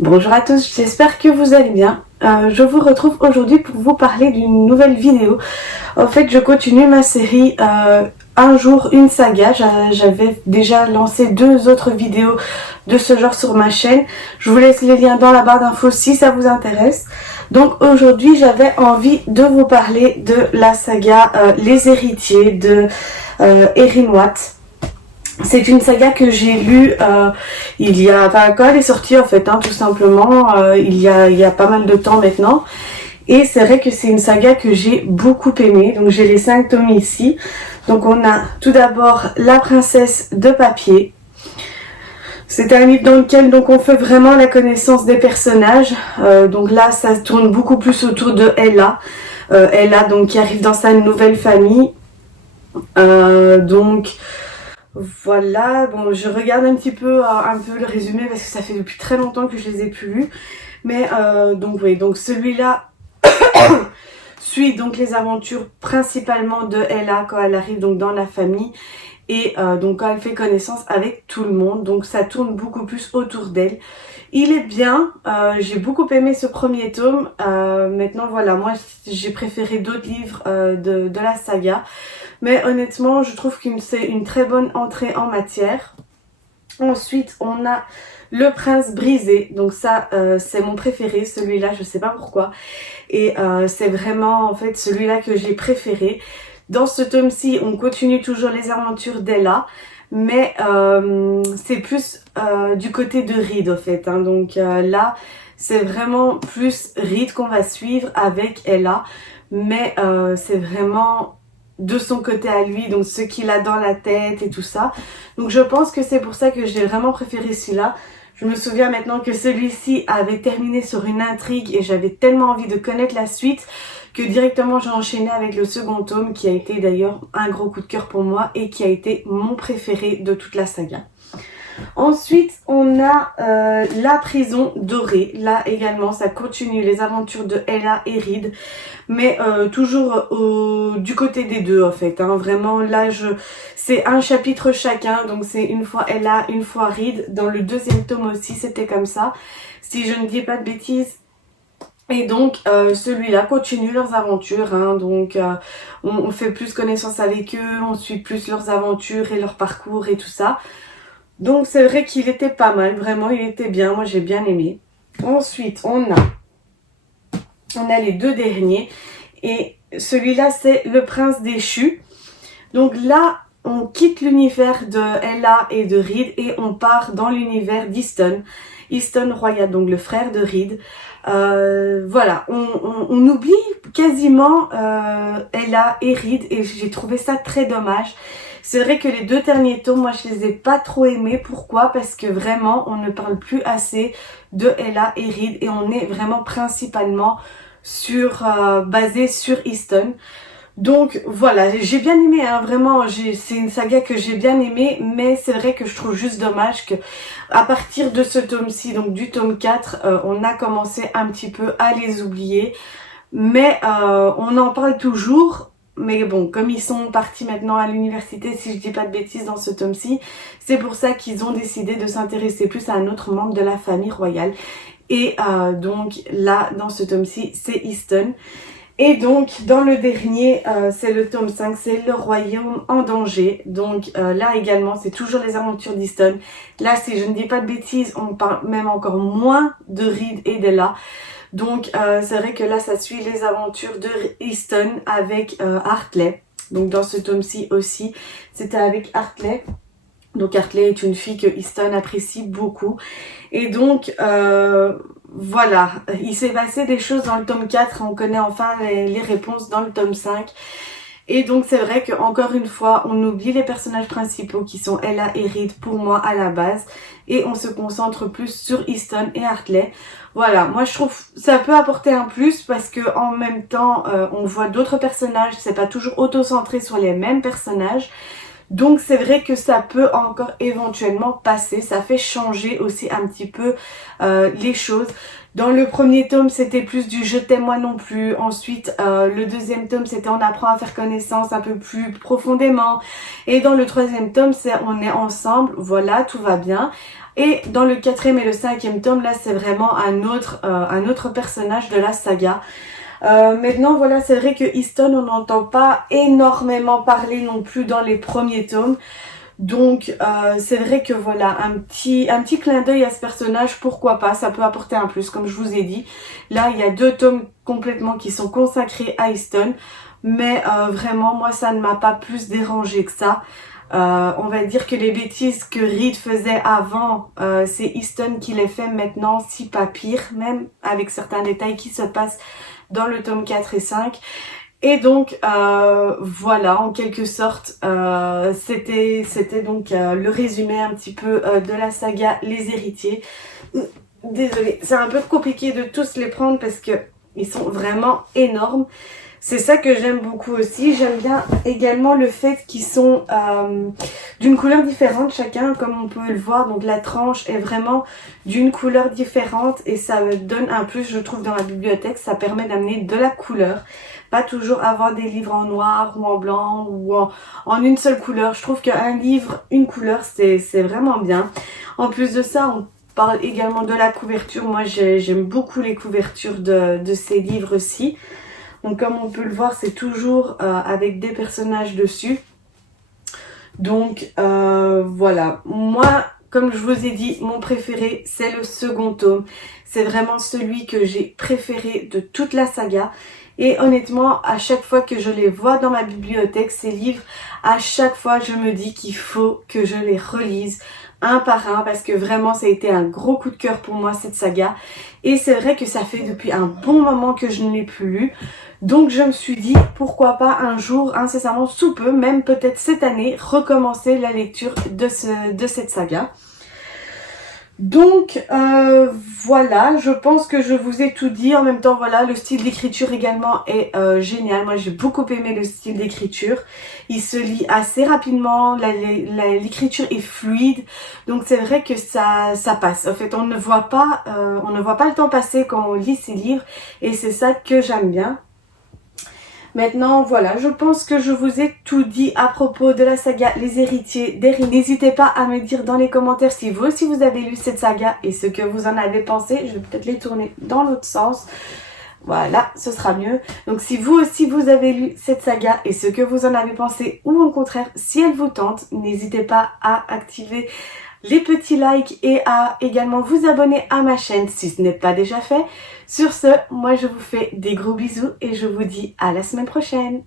Bonjour à tous, j'espère que vous allez bien. Je vous retrouve aujourd'hui pour vous parler d'une nouvelle vidéo. En fait, je continue ma série Un jour, une saga. J'avais déjà lancé 2 autres vidéos de ce genre sur ma chaîne. Je vous laisse les liens dans la barre d'infos si ça vous intéresse. Donc aujourd'hui, j'avais envie de vous parler de la saga Les Héritiers de Erin Watt. C'est une saga que j'ai lue il y a, enfin, quand elle est sortie en fait, tout simplement, il y a pas mal de temps maintenant. Et c'est vrai que c'est une saga que j'ai beaucoup aimée. Donc j'ai les 5 tomes ici. Donc on a tout d'abord La Princesse de Papier. C'est un livre dans lequel donc on fait vraiment la connaissance des personnages. Donc là ça tourne beaucoup plus autour de Ella. Ella donc qui arrive dans sa nouvelle famille. Donc voilà, bon, je regarde un peu le résumé parce que ça fait depuis très longtemps que je les ai plus lus. Mais donc oui, donc celui-là suit donc les aventures principalement de Ella quand elle arrive donc dans la famille et donc quand elle fait connaissance avec tout le monde. Donc ça tourne beaucoup plus autour d'elle. Il est bien, j'ai beaucoup aimé ce premier tome. Maintenant voilà, moi j'ai préféré d'autres livres de la saga. Mais honnêtement, je trouve que c'est une très bonne entrée en matière. Ensuite, on a Le Prince brisé. Donc ça, c'est mon préféré, celui-là, je sais pas pourquoi. Et c'est vraiment, en fait, celui-là que j'ai préféré. Dans ce tome-ci, on continue toujours les aventures d'Ella. Mais c'est plus du côté de Reed, en fait. Donc là, c'est vraiment plus Reed qu'on va suivre avec Ella. Mais c'est vraiment de son côté à lui, donc ce qu'il a dans la tête et tout ça. Donc je pense que c'est pour ça que j'ai vraiment préféré celui-là. Je me souviens maintenant que celui-ci avait terminé sur une intrigue et j'avais tellement envie de connaître la suite que directement j'ai enchaîné avec le second tome qui a été d'ailleurs un gros coup de cœur pour moi et qui a été mon préféré de toute la saga. Ensuite, on a La Prison Dorée. Là également, ça continue les aventures de Ella et Reed. Mais toujours du côté des deux en fait. Vraiment, là, c'est un chapitre chacun. Donc c'est une fois Ella, une fois Reed. Dans le deuxième tome aussi, c'était comme ça. Si je ne dis pas de bêtises. Et donc celui-là continue leurs aventures. Donc on fait plus connaissance avec eux. On suit plus leurs aventures et leur parcours et tout ça. Donc c'est vrai qu'il était pas mal, vraiment il était bien, moi j'ai bien aimé. Ensuite on a les 2 derniers et celui-là c'est Le Prince déchu. Donc là on quitte l'univers de Ella et de Reed et on part dans l'univers d'Easton. Easton Royal, donc le frère de Reed. Voilà, on oublie quasiment Ella et Reed et j'ai trouvé ça très dommage. C'est vrai que les 2 derniers tomes, moi je les ai pas trop aimés. Pourquoi? Parce que vraiment on ne parle plus assez de Ella et Reed et on est vraiment principalement basé sur Easton. Donc voilà, j'ai bien aimé, vraiment, c'est une saga que j'ai bien aimée, mais c'est vrai que je trouve juste dommage que à partir de ce tome-ci, donc du tome 4, on a commencé un petit peu à les oublier, mais on en parle toujours. Mais bon, comme ils sont partis maintenant à l'université, si je dis pas de bêtises dans ce tome-ci, c'est pour ça qu'ils ont décidé de s'intéresser plus à un autre membre de la famille royale. Et donc là, dans ce tome-ci, c'est Easton. Et donc, dans le dernier, c'est le tome 5, c'est Le Royaume en danger. Donc là également, c'est toujours les aventures d'Easton. Là, si je ne dis pas de bêtises, on parle même encore moins de Reed et d'Ella. Donc c'est vrai que là ça suit les aventures de Easton avec Hartley. Donc dans ce tome-ci aussi, c'était avec Hartley. Donc Hartley est une fille que Easton apprécie beaucoup. Et donc voilà, il s'est passé des choses dans le tome 4. On connaît enfin les réponses dans le tome 5. Et donc c'est vrai que encore une fois, on oublie les personnages principaux qui sont Ella et Reed pour moi à la base. Et on se concentre plus sur Easton et Hartley. Voilà, moi je trouve ça peut apporter un plus parce que en même temps on voit d'autres personnages, c'est pas toujours auto-centré sur les mêmes personnages. Donc c'est vrai que ça peut encore éventuellement passer, ça fait changer aussi un petit peu les choses. Dans le premier tome, c'était plus du je t'aime moi non plus. Ensuite, le deuxième tome, c'était on apprend à faire connaissance un peu plus profondément. Et dans le troisième tome, c'est on est ensemble, voilà, tout va bien. Et dans le quatrième et le cinquième tome, là, c'est vraiment un autre personnage de la saga. Maintenant, voilà, c'est vrai que Easton, on n'entend pas énormément parler non plus dans les premiers tomes. Donc c'est vrai que voilà, un petit clin d'œil à ce personnage, pourquoi pas, ça peut apporter un plus, comme je vous ai dit. Là, il y a 2 tomes complètement qui sont consacrés à Easton, mais vraiment, moi, ça ne m'a pas plus dérangé que ça. On va dire que les bêtises que Reed faisait avant, c'est Easton qui les fait maintenant, si pas pire, même avec certains détails qui se passent dans le tome 4 et 5. Et donc voilà, en quelque sorte, c'était donc le résumé un petit peu de la saga Les Héritiers. Désolée, c'est un peu compliqué de tous les prendre parce que ils sont vraiment énormes. C'est ça que j'aime beaucoup aussi. J'aime bien également le fait qu'ils sont d'une couleur différente chacun, comme on peut le voir. Donc la tranche est vraiment d'une couleur différente et ça donne un plus, je trouve, dans la bibliothèque. Ça permet d'amener de la couleur. Pas toujours avoir des livres en noir ou en blanc ou en une seule couleur. Je trouve qu'un livre, une couleur, c'est vraiment bien. En plus de ça, on parle également de la couverture. Moi, j'aime beaucoup les couvertures de ces livres-ci. Donc comme on peut le voir, c'est toujours avec des personnages dessus. Donc voilà, moi, comme je vous ai dit, mon préféré, c'est le second tome. C'est vraiment celui que j'ai préféré de toute la saga. Et honnêtement, à chaque fois que je les vois dans ma bibliothèque, ces livres, à chaque fois, je me dis qu'il faut que je les relise un par un parce que vraiment, ça a été un gros coup de cœur pour moi, cette saga. Et c'est vrai que ça fait depuis un bon moment que je ne l'ai plus lu. Donc je me suis dit, pourquoi pas un jour, incessamment sous peu, même peut-être cette année, recommencer la lecture de cette saga. Donc voilà, je pense que je vous ai tout dit. En même temps, voilà, le style d'écriture également est génial. Moi, j'ai beaucoup aimé le style d'écriture. Il se lit assez rapidement, l'écriture est fluide. Donc c'est vrai que ça passe. En fait, on ne voit pas le temps passer quand on lit ces livres et c'est ça que j'aime bien. Maintenant, voilà, je pense que je vous ai tout dit à propos de la saga Les Héritiers d'Erin. N'hésitez pas à me dire dans les commentaires si vous aussi vous avez lu cette saga et ce que vous en avez pensé. Je vais peut-être les tourner dans l'autre sens. Voilà, ce sera mieux. Donc si vous aussi vous avez lu cette saga et ce que vous en avez pensé ou au contraire, si elle vous tente, n'hésitez pas à activer les petits likes et à également vous abonner à ma chaîne si ce n'est pas déjà fait. Sur ce, moi je vous fais des gros bisous et je vous dis à la semaine prochaine.